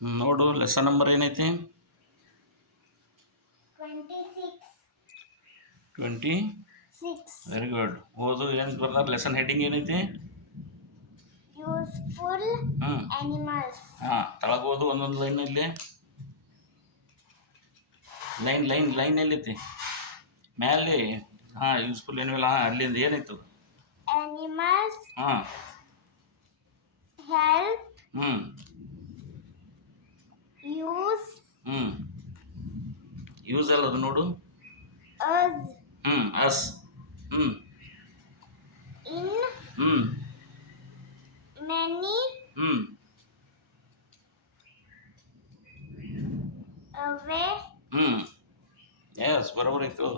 ನೋಡು lesson number ಏನೈತಿ 26. 26. Very good. ಓದು ಏನು ಬರ್ದಾರ ಲೆಸನ್ ಹೆಡ್ಡಿಂಗ್ ಏನೈತಿ? Useful animals. ಹಾಂ, ತಳಗ ಓದು ಒಂದೊಂದು ಲೈನಲ್ಲಿ. ಲೈನ್ ಎಲ್ಲೈತಿ ಮ್ಯಾಲೆ? ಹಾಂ, ಯೂಸ್ಫುಲ್ ಏನಿಲ್ಲ. ಹಾಂ, ಅಲ್ಲಿಂದ ಏನಾಯ್ತು? Animals ಹಾಂ. help ಹ್ಞೂ use ಯೂಸ್ ಅಲ್ಲ ಅದು ನೋಡು. us us. in ಹ್ಞೂ many ಹ್ಞೂ way. ಎಸ್, ಬರೋಬರ್ ಐತು.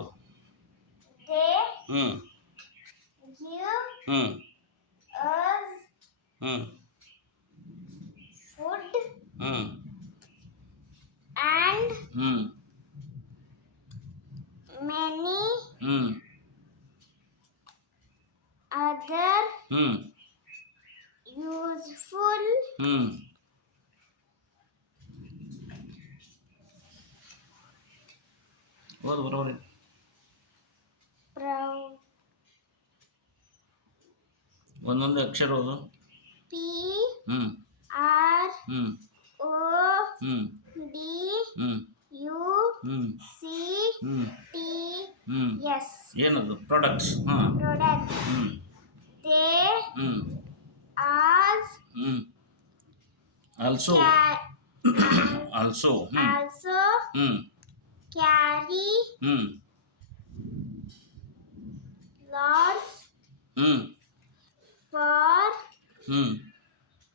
They ಹ್ಞೂ give ಹ್ಞೂ us ಹ್ಞೂ food ಹ್ಞೂ and ಹ್ಞೂ many ಹ್ಞೂ other ಹ್ಞೂ useful ಹ್ಞೂ ಓದು ಬರೋಬರ್ ಐತಿ. proud. ಒಂದೊಂದು ಅಕ್ಷರ ಓದು. P ಹ್ಞೂ R ಹ್ಞೂ O ಹ್ಞೂ D ಹ್ಞೂ U ಹ್ಞೂ C ಹ್ಞೂ T ಹ್ಞೂ S. ಏನದು? ಪ್ರಾಡಕ್ಟ್ಸ್. ಹಾಂ. Products. ಹ್ಞೂ They ಹ್ಞೂ are ಹ್ಞೂ ಆಲ್ಸೋ. ಆಲ್ಸೋ. also ಹ್ಞೂ carry ಹ್ಞೂ lots ಹ್ಞೂ for ಹ್ಞೂ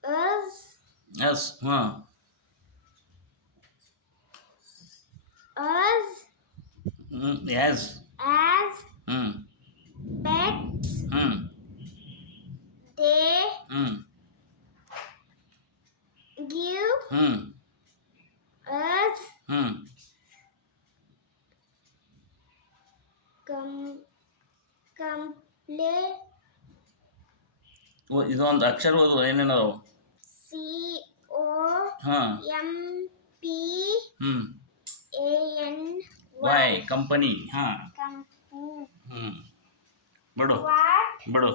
us ಎಸ್. ಹಾಂ. ಎಸ್. as ಹ್ಞೂ pets. ಹ್ಞೂ They ಹ್ಞೂ give ಹ್ಞೂ us ಹ್ಞೂ complain. ಇದೊಂದು ಅಕ್ಷರ ಓದು. ಏನೇನದಾವು? C O ಹಾಂ. M P ಹ್ಞೂ A N ವೈ ಕಂಪನಿ. ಹಾಂ. company. ಹ್ಞೂ ಬಿಡು What ಬಿಡು.